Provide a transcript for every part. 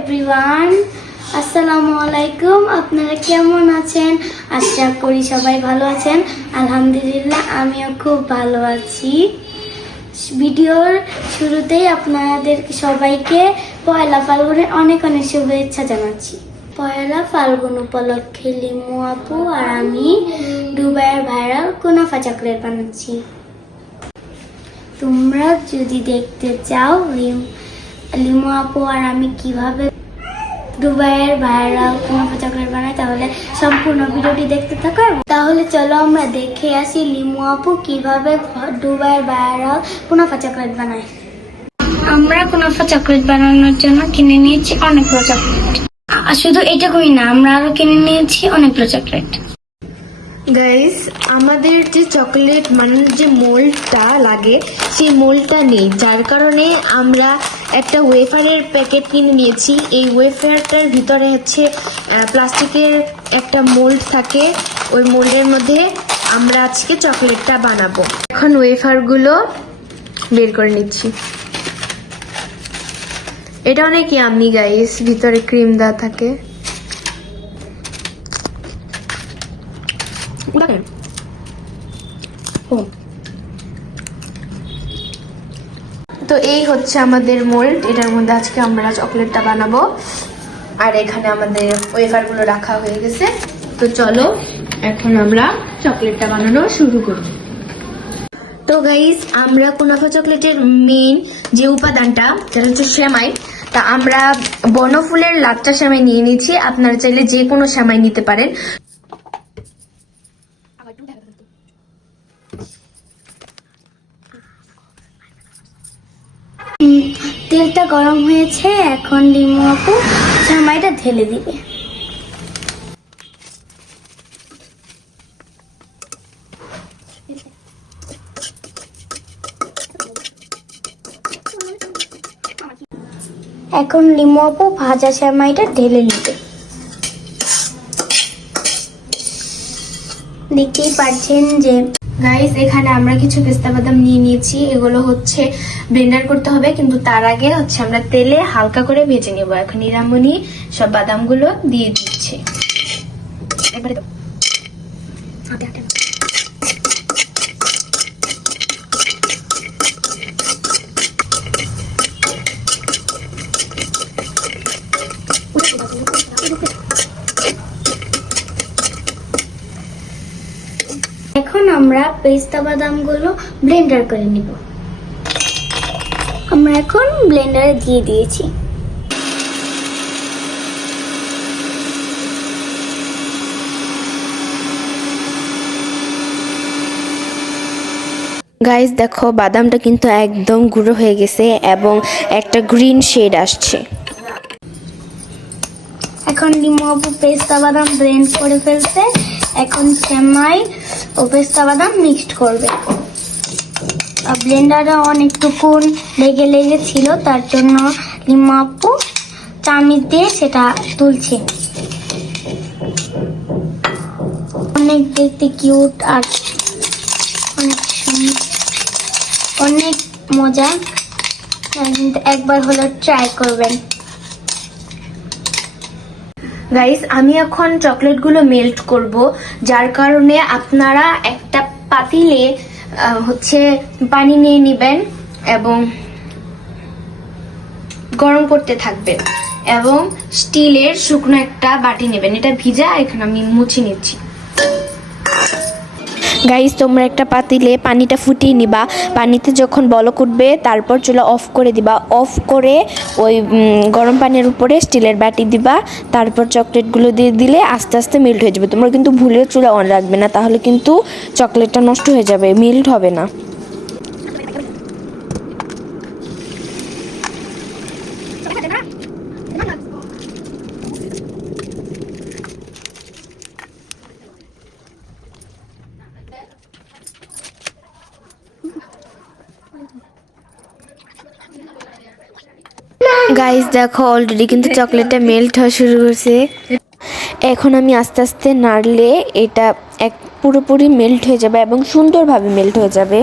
Everyone, আসসালামু আলাইকুম। আপনারা কেমন আছেন? আশা করি সবাই ভালো আছেন। আলহামদুলিল্লাহ, আমিও খুব ভালো আছি। ভিডিওর শুরুতেই আপনাদের সবাইকে পয়লা ফাল্গুনের অনেক অনেক শুভেচ্ছা জানাচ্ছি। পয়লা ফাল্গুন উপলক্ষে লিমু আপু আর আমি দুবাইয়ের ভাইরাল কুনাফা চকলেট বানাচ্ছি। তোমরা যদি দেখতে চাও লিমু আপু আর আমি কিভাবে দুবাইয়ের ভাইরাল কুনাফা চকলেট বানাই, তাহলে সম্পূর্ণ ভিডিওটি দেখতে থাকো। তাহলে চলো আমরা দেখে আসি লিমু আপু কিভাবে দুবাইয়ের ভাইরাল কুনাফা চকলেট বানায়। আমরা কুনাফা চকলেট বানানোর জন্য কিনে নিয়েছি অনেকগুলো চকলেট। শুধু এটুকুই না, আমরা আরো কিনে নিয়েছি অনেকগুলো চকলেট। গাইস, আমাদের যে চকলেট বানানোর যে মোল্ডটা লাগে সেই মোল্ডটা নেই, যার কারণে আমরা একটা ওয়েফারের প্যাকেট কিনে নিয়েছি। এই ওয়েফারটার ভিতরে হচ্ছে প্লাস্টিকের একটা মোল্ড থাকে। ওই মোল্ডের মধ্যে আমরা আজকে চকলেটটা বানাবো। এখন ওয়েফারগুলো বের করে নিচ্ছি। এটা অনেক ইয়াম্মি গাইস, ভিতরে ক্রিম দেওয়া থাকে। তো এই হচ্ছে আমাদের মোল্ড, এটার মধ্যে আজকে আমরা চকলেটটা বানাবো। আর এখানে আমাদের ওয়েফার গুলো রাখা হয়ে গেছে। তো চলো এখন আমরা চকলেটটা বানানো শুরু করি। তো গাইস, আমরা কুনাফা চকলেটের মেইন যে উপাদানটা, সেটা হচ্ছে সেমাই। তা আমরা বনফুলের লাচ্চা সেমাই নিয়ে নিয়েছি। আপনারা চাইলে যে কোনো সেমাই নিতে পারেন। তেলটা গরম হয়েছে, এখন লিমু আপু সেমাইটা ঢেলে দিবে। এখন লিমু আপু ভাজা সেমাইটা ঢেলে নিবে। দেখতেই পাচ্ছেন যে গাইস, এখানে আমরা কিছু পেস্তা বাদাম নিয়ে নিয়েছি। এগুলো হচ্ছে ব্লেন্ডার করতে হবে, কিন্তু তার আগে হচ্ছে আমরা তেলে হালকা করে ভেজে নেব। এখন নিরামনি সব বাদামগুলো দিয়ে দিচ্ছে। একবারে তো এখন আমরা পেস্তা বাদামগুলো ব্লেন্ডার করে নিব। আমরা এখন ব্লেন্ডারে দিয়ে দিয়েছি। গাইস দেখো, বাদামটা কিন্তু একদম গুঁড়ো হয়ে গেছে এবং একটা গ্রিন শেড আসছে। এখন লিমু আপু পেস্তা বাদাম ব্লেন্ড করে ফেলছে। এখন সেমাই ও পেস্তা বাদাম মিক্সড করবে। ব্লেন্ডারে অনেকটুকুন লেগে ছিল, তার জন্য লিমু আপু চামিচ দিয়ে সেটা তুলছে। অনেক দেখতে কিউট আর অনেক সুন্দর, অনেক মজা। কিন্তু একবার হলো ট্রাই করবেন। গাইস, আমি এখন চকলেটগুলো মেল্ট করব, যার কারণে আপনারা একটা পাতিলে হচ্ছে পানি নিয়ে নেবেন এবং গরম করতে থাকবেন, এবং স্টিলের শুকনো একটা বাটি নেবেন। এটা ভিজা, এখানে আমি মুছে নিচ্ছি। গাইস, তোমরা একটা পাতিলে পানিটা ফুটিয়ে নিবা। পানিতে যখন বলক উঠবে তারপর চুলা অফ করে দিবা। অফ করে ওই গরম পানির উপরে স্টিলের বাটি দিবা। তারপর চকলেটগুলো দিয়ে দিলে আস্তে আস্তে মেল্ট হয়ে যাবে। তোমরা কিন্তু ভুলেও চুলা অন রাখবে না, তাহলে কিন্তু চকলেটটা নষ্ট হয়ে যাবে, মেল্ট হবে না। গাইস দেখো, অলরেডি কিন্তু চকলেটটা মেল্ট হওয়া শুরু করছে। এখন আমি আস্তে আস্তে নাড়লে এটা পুরোপুরি মেল্ট হয়ে যাবে এবং সুন্দরভাবে মেল্ট হয়ে যাবে।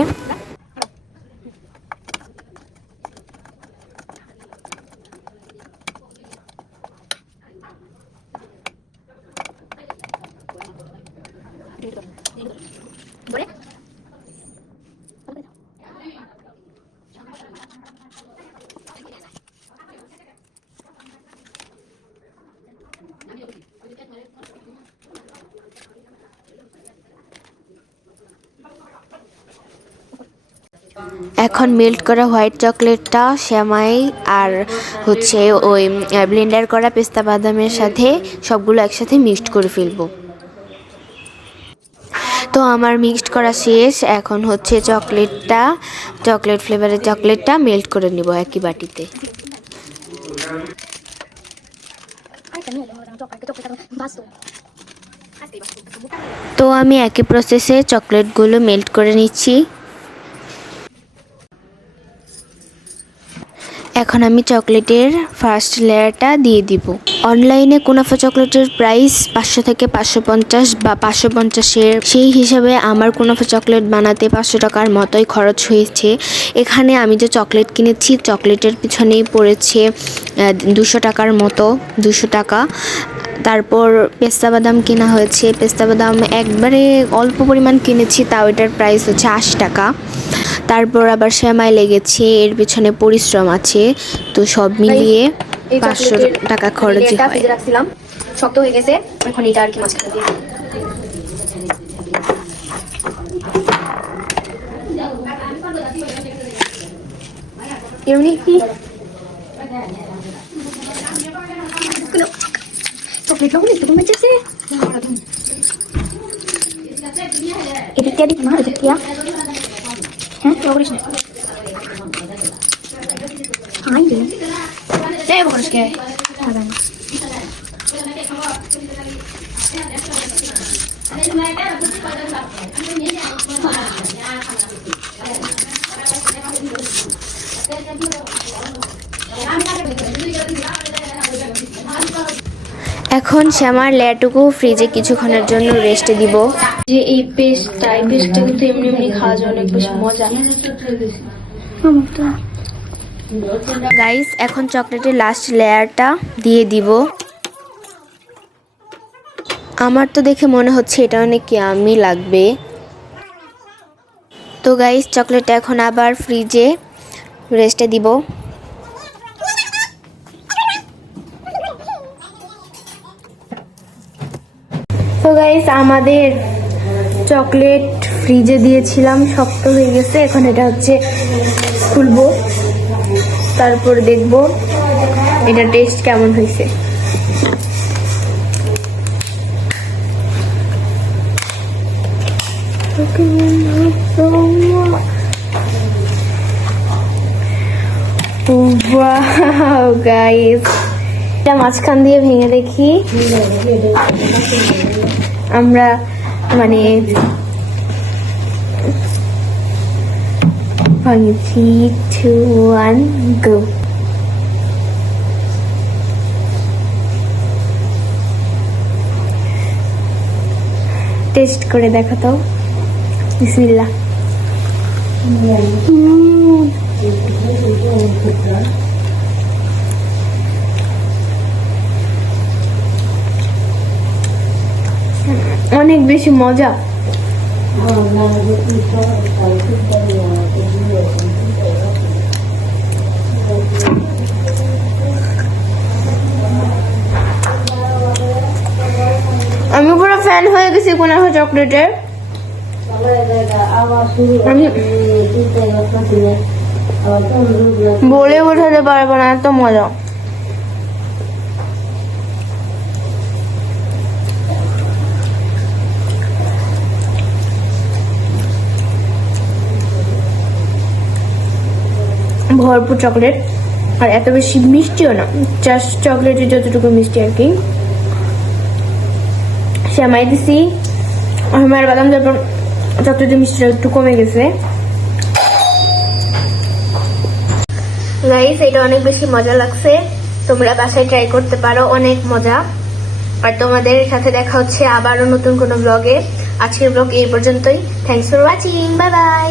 এখন মেল্ট করা হোয়াইট চকলেটটা সেমাই আর হচ্ছে ওই ব্লেন্ডার করা পেস্তা বাদামের সাথে সবগুলো একসাথে মিক্সড করে ফেলবো। তো আমার মিক্সড করা শেষ। এখন হচ্ছে চকলেট ফ্লেভারের চকলেটটা মেল্ট করে নিব একই বাটিতে। তো আমি একই প্রসেসে চকলেটগুলো মেল্ট করে নিচ্ছি। এখন আমি চকলেটের ফার্স্ট লেয়ারটা দিয়ে দিব। অনলাইনে কুনাফা চকলেটের প্রাইস 500 থেকে 550 বা 550-এর, সেই হিসাবে আমার কুনাফা চকলেট বানাতে 500 টাকার মতোই খরচ হয়েছে। এখানে আমি যে চকলেট কিনেছি চকলেটের পিছনেই পড়েছে 200 টাকার মতো, 200 টাকা। তারপর পেস্তা বাদাম কেনা হয়েছে, পেস্তা বাদাম একবারে অল্প পরিমাণ কিনেছি, তাও এটার প্রাইস হচ্ছে 80 টাকা। তারপর আবার সেমাই লেগেছে, এর পিছনে পরিশ্রম আছে, তো সব মিলিয়ে 500 টাকা খরচ হয়। রাখছিলাম শক্ত হয়ে গেছে, এখন এটা আর কি মাঝখানে দিয়ে চকলেট লবণ একটু কমে যাচ্ছে। এদিকটা দিক না, এদিকটা হ্যাঁ করিস না। হাই রে এই বকরস কে আবার এখন শ্যামার লেয়ারটুকু ফ্রিজে কিছুক্ষণের জন্য রেস্টে দিব। যে এই পেস্টটা কিন্তু এমনি এমনি খাওয়া যায়, অনেক বেশি মজা। গাইস এখন চকলেটের লাস্ট লেয়ারটা দিয়ে দিব। আমার তো দেখে মনে হচ্ছে এটা অনেক ইয়ামি লাগবে। তো গাইস চকলেটটা এখন আবার ফ্রিজে রেস্টে দিব। তো গাইস আমাদের চকলেট ফ্রিজে দিয়েছিলাম, শক্ত হয়ে গেছে। এখন এটা হচ্ছে খুলবো, তারপর দেখবো এটা টেস্ট কেমন হয়েছে। ওয়াও গাইস, এটা মাঝখান দিয়ে ভেঙে দেখি আমরা, মানে 3, 2, 1 go। টেস্ট করে দেখো তো, বিসমিল্লাহ। অনেক বেশি মজা। আমি পুরো ফ্যান হয়ে গেছি কুনাফা চকলেটের। বলে বোঝাতে পারবো না, এত মজা। ভরপুর চকলেট, আর এত বেশি মিষ্টিও না, জাস্ট চকলেটের যতটুকু মিষ্টি আর কি। সেমাই দিছি, আমার বাদাম চকলেটের মিষ্টিটা একটু কমে গেছে। গাইস এটা অনেক বেশি মজা লাগছে, তোমরা বাসায় ট্রাই করতে পারো, অনেক মজা। আর তোমাদের সাথে দেখা হচ্ছে আবারও নতুন কোনো ব্লগে। আজকের ব্লগ এই পর্যন্তই। Thanks for watching, bye bye.